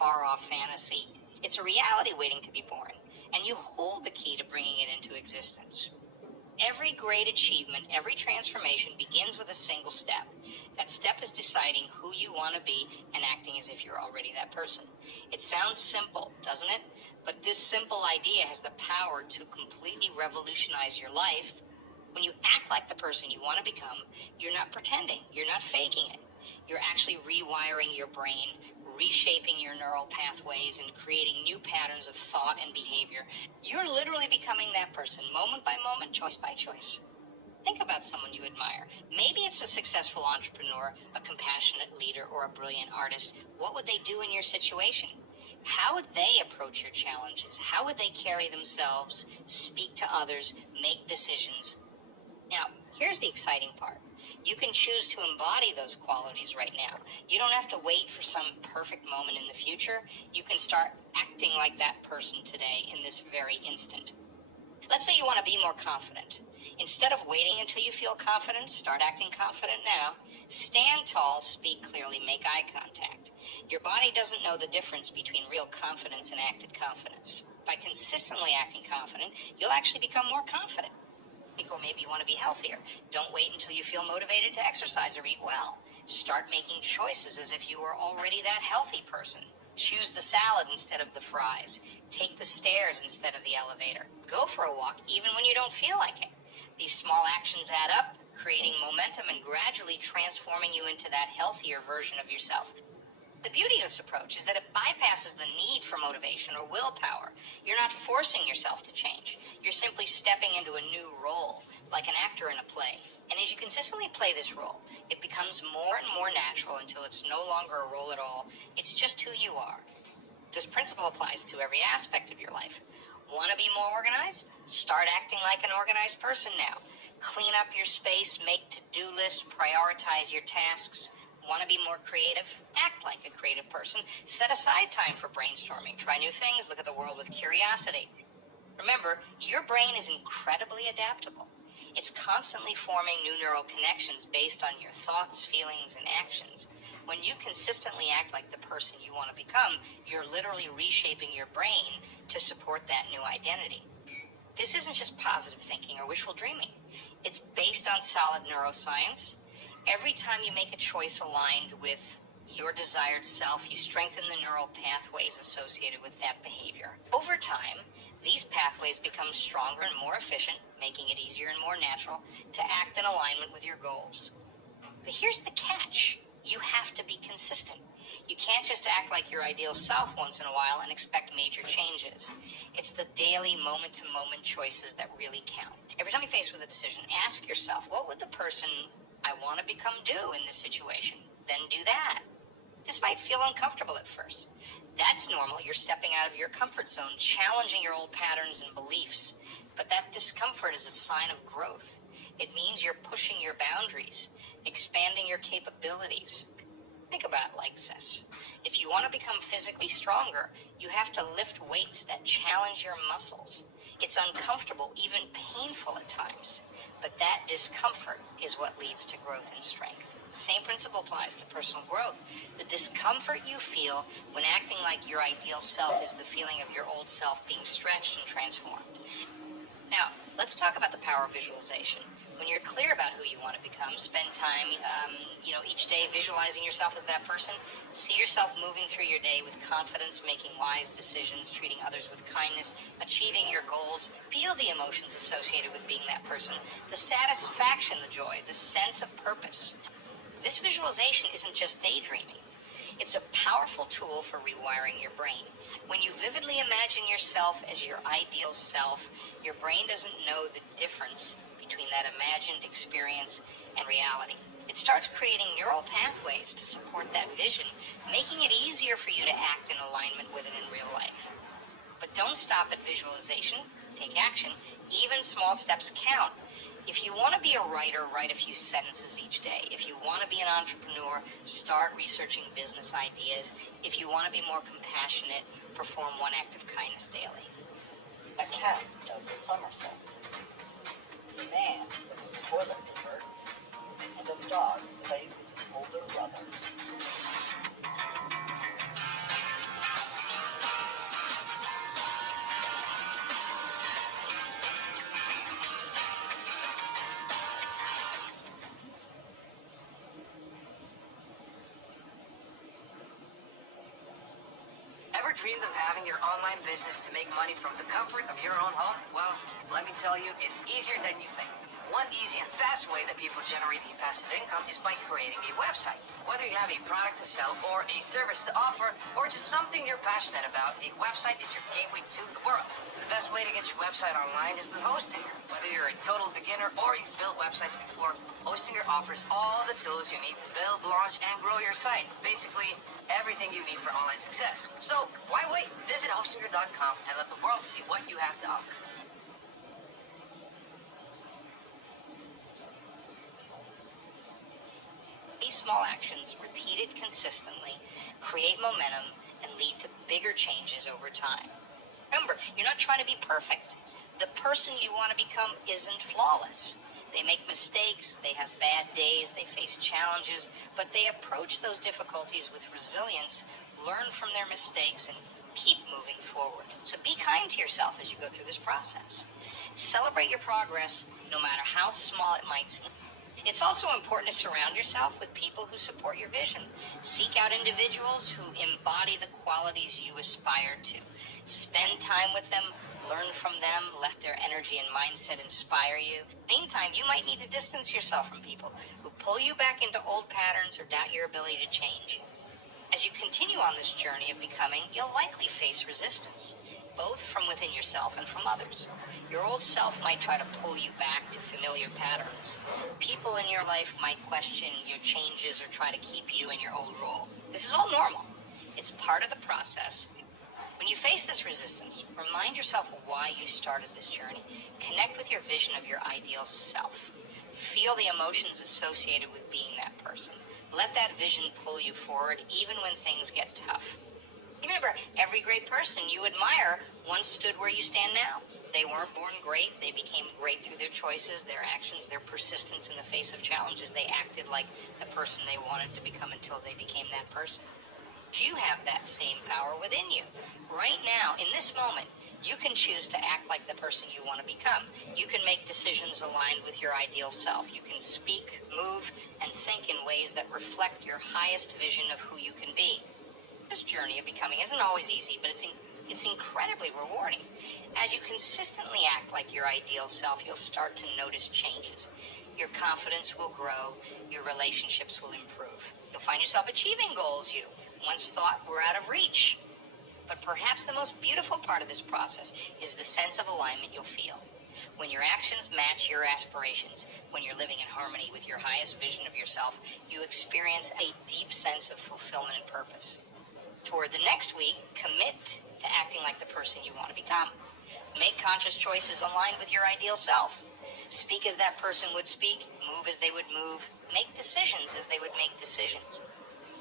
far-off fantasy. It's a reality waiting to be born, and you hold the key to bringing it into existence. Every great achievement, every transformation begins with a single step. That step is deciding who you want to be and acting as if you're already that person. It sounds simple, doesn't it? But this simple idea has the power to completely revolutionize your life. When you act like the person you want to become, you're not pretending, you're not faking it. You're actually rewiring your brain, reshaping your neural pathways, and creating new patterns of thought and behavior. You're literally becoming that person, moment by moment, choice by choice. Think about someone you admire. Maybe it's a successful entrepreneur, a compassionate leader, or a brilliant artist. What would they do in your situation? How would they approach your challenges? How would they carry themselves, speak to others, make decisions? Now, here's the exciting part. You can choose to embody those qualities right now. You don't have to wait for some perfect moment in the future. You can start acting like that person today in this very instant. Let's say you want to be more confident. Instead of waiting until you feel confident, start acting confident now. Stand tall, speak clearly, make eye contact. Your body doesn't know the difference between real confidence and acted confidence. By consistently acting confident, you'll actually become more confident. Or maybe you want to be healthier. Don't wait until you feel motivated to exercise or eat well. Start making choices as if you were already that healthy person. Choose the salad instead of the fries. Take the stairs instead of the elevator. Go for a walk even when you don't feel like it. These small actions add up, creating momentum and gradually transforming you into that healthier version of yourself. The beauty of this approach is that it bypasses the need for motivation or willpower. You're not forcing yourself to change. You're simply stepping into a new role, like an actor in a play. And as you consistently play this role, it becomes more and more natural until it's no longer a role at all. It's just who you are. This principle applies to every aspect of your life. Want to be more organized? Start acting like an organized person now. Clean up your space, make to-do lists, prioritize your tasks. Want to be more creative? Act like a creative person. Set aside time for brainstorming. Try new things. Look at the world with curiosity. Remember, your brain is incredibly adaptable. It's constantly forming new neural connections based on your thoughts, feelings, and actions. When you consistently act like the person you want to become, you're literally reshaping your brain to support that new identity. This isn't just positive thinking or wishful dreaming. It's based on solid neuroscience. Every time you make a choice aligned with your desired self, you strengthen the neural pathways associated with that behavior. Over time, these pathways become stronger and more efficient, making it easier and more natural to act in alignment with your goals. But here's the catch. You have to be consistent. You can't just act like your ideal self once in a while and expect major changes. It's the daily moment-to-moment choices that really count. Every time you're faced with a decision, ask yourself, what would the person I want to become do in this situation? Then do that. This might feel uncomfortable at first. That's normal. You're stepping out of your comfort zone, challenging your old patterns and beliefs. But that discomfort is a sign of growth. It means you're pushing your boundaries, expanding your capabilities. Think about it like this. If you want to become physically stronger, you have to lift weights that challenge your muscles. It's uncomfortable, even painful at times. But that discomfort is what leads to growth and strength. Same principle applies to personal growth. The discomfort you feel when acting like your ideal self is the feeling of your old self being stretched and transformed. Now, let's talk about the power of visualization. When you're clear about who you want to become, spend time, each day visualizing yourself as that person. See yourself moving through your day with confidence, making wise decisions, treating others with kindness, achieving your goals. Feel the emotions associated with being that person, the satisfaction, the joy, the sense of purpose. This visualization isn't just daydreaming. It's a powerful tool for rewiring your brain. When you vividly imagine yourself as your ideal self, your brain doesn't know the difference between that imagined experience and reality. It starts creating neural pathways to support that vision, making it easier for you to act in alignment with it in real life. But don't stop at visualization. Take action. Even small steps count. If you want to be a writer, write a few sentences each day. If you want to be an entrepreneur, start researching business ideas. If you want to be more compassionate, perform one act of kindness daily. A cat does a somersault. A man puts toilet paper, and a dog plays with his older brother. Ever dreamed of having your online business to make money from the comfort of your own home? Well, let me tell you, it's easier than you think. One easy and fast way that people generate a passive income is by creating a website. Whether you have a product to sell or a service to offer, or just something you're passionate about, a website is your gateway to the world. The best way to get your website online is with Hostinger. Whether you're a total beginner or you've built websites before, Hostinger offers all the tools you need to build, launch, and grow your site. Basically, everything you need for online success. So, why wait? Visit hostinger.com and let the world see what you have to offer. These small actions, repeated consistently, create momentum and lead to bigger changes over time. Remember, you're not trying to be perfect. The person you want to become isn't flawless. They make mistakes, they have bad days, they face challenges, but they approach those difficulties with resilience, learn from their mistakes, and keep moving forward. So be kind to yourself as you go through this process. Celebrate your progress, no matter how small it might seem. It's also important to surround yourself with people who support your vision. Seek out individuals who embody the qualities you aspire to. Spend time with them, learn from them, let their energy and mindset inspire you. Meantime, you might need to distance yourself from people who pull you back into old patterns or doubt your ability to change. As you continue on this journey of becoming, you'll likely face resistance, both from within yourself and from others. Your old self might try to pull you back to familiar patterns. People in your life might question your changes or try to keep you in your old role. This is all normal. It's part of the process. When you face this resistance, remind yourself why you started this journey. Connect with your vision of your ideal self. Feel the emotions associated with being that person. Let that vision pull you forward even when things get tough. Remember, every great person you admire once stood where you stand now. They weren't born great. They became great through their choices, their actions, their persistence in the face of challenges. They acted like the person they wanted to become until they became that person. You have that same power within you. Right now, in this moment, you can choose to act like the person you want to become. You can make decisions aligned with your ideal self. You can speak, move, and think in ways that reflect your highest vision of who you can be. This journey of becoming isn't always easy, but it's incredibly rewarding. As you consistently act like your ideal self, you'll start to notice changes. Your confidence will grow, your relationships will improve. You'll find yourself achieving goals you once thought were out of reach. But perhaps the most beautiful part of this process is the sense of alignment you'll feel. When your actions match your aspirations, when you're living in harmony with your highest vision of yourself, you experience a deep sense of fulfillment and purpose. Toward the next week, commit to acting like the person you want to become. Make conscious choices aligned with your ideal self. Speak as that person would speak, move as they would move, make decisions as they would make decisions.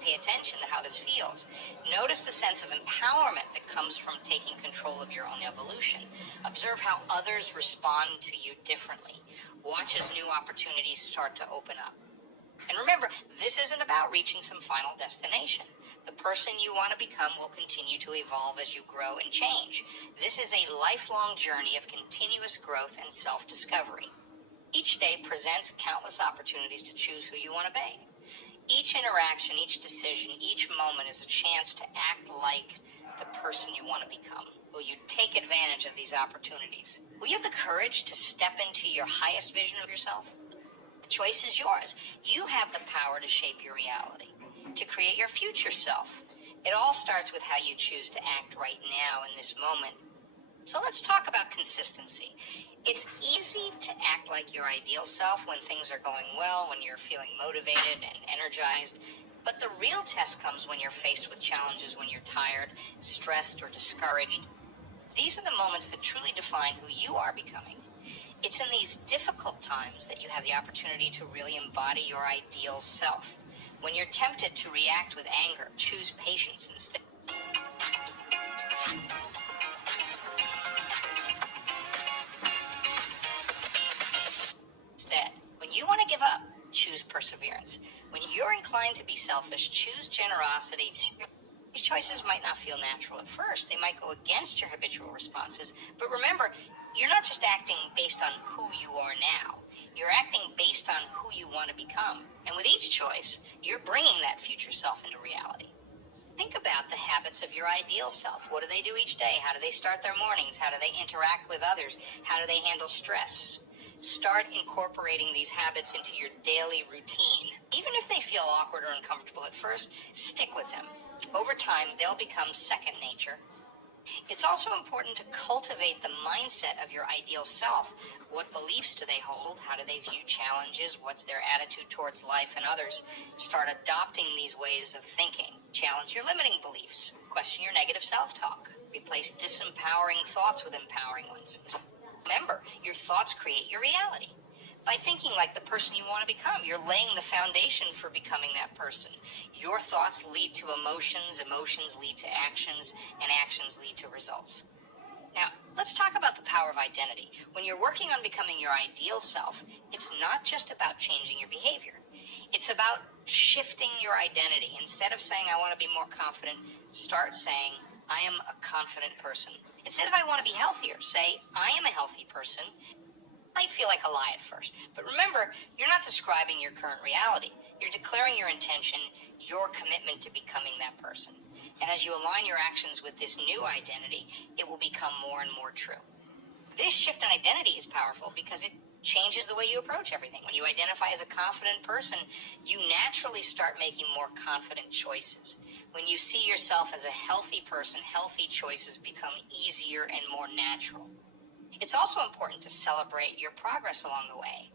Pay attention to how this feels. Notice the sense of empowerment that comes from taking control of your own evolution. Observe how others respond to you differently. Watch as new opportunities start to open up. And remember, this isn't about reaching some final destination. The person you want to become will continue to evolve as you grow and change. This is a lifelong journey of continuous growth and self-discovery. Each day presents countless opportunities to choose who you want to be. Each interaction, each decision, each moment is a chance to act like the person you want to become. Will you take advantage of these opportunities? Will you have the courage to step into your highest vision of yourself? The choice is yours. You have the power to shape your reality, to create your future self. It all starts with how you choose to act right now in this moment. So let's talk about consistency. It's easy to act like your ideal self when things are going well, when you're feeling motivated and energized. But the real test comes when you're faced with challenges, when you're tired, stressed, or discouraged. These are the moments that truly define who you are becoming. It's in these difficult times that you have the opportunity to really embody your ideal self. When you're tempted to react with anger, choose patience instead. When you want to give up, choose perseverance. When you're inclined to be selfish, choose generosity. These choices might not feel natural at first. They might go against your habitual responses. But remember, you're not just acting based on who you are now. You're acting based on who you want to become. And with each choice, you're bringing that future self into reality. Think about the habits of your ideal self. What do they do each day? How do they start their mornings? How do they interact with others? How do they handle stress? Start incorporating these habits into your daily routine. Even if they feel awkward or uncomfortable at first, stick with them. Over time, they'll become second nature. It's also important to cultivate the mindset of your ideal self. What beliefs do they hold? How do they view challenges? What's their attitude towards life and others? Start adopting these ways of thinking. Challenge your limiting beliefs. Question your negative self-talk. Replace disempowering thoughts with empowering ones. Remember, your thoughts create your reality. By thinking like the person you want to become, you're laying the foundation for becoming that person. Your thoughts lead to emotions, emotions lead to actions, and actions lead to results. Now, let's talk about the power of identity. When you're working on becoming your ideal self, it's not just about changing your behavior. It's about shifting your identity. Instead of saying, I want to be more confident, start saying, I am a confident person. Instead of I want to be healthier, say, I am a healthy person. Might feel like a lie at first, but remember, you're not describing your current reality. You're declaring your intention, your commitment to becoming that person. And as you align your actions with this new identity, it will become more and more true. This shift in identity is powerful because it changes the way you approach everything. When you identify as a confident person, you naturally start making more confident choices. When you see yourself as a healthy person, healthy choices become easier and more natural. It's also important to celebrate your progress along the way.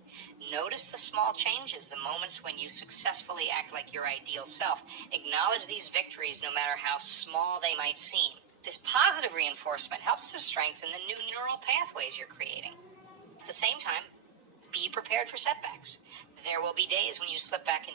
Notice the small changes, the moments when you successfully act like your ideal self. Acknowledge these victories no matter how small they might seem. This positive reinforcement helps to strengthen the new neural pathways you're creating. At the same time, be prepared for setbacks. There will be days when you slip back into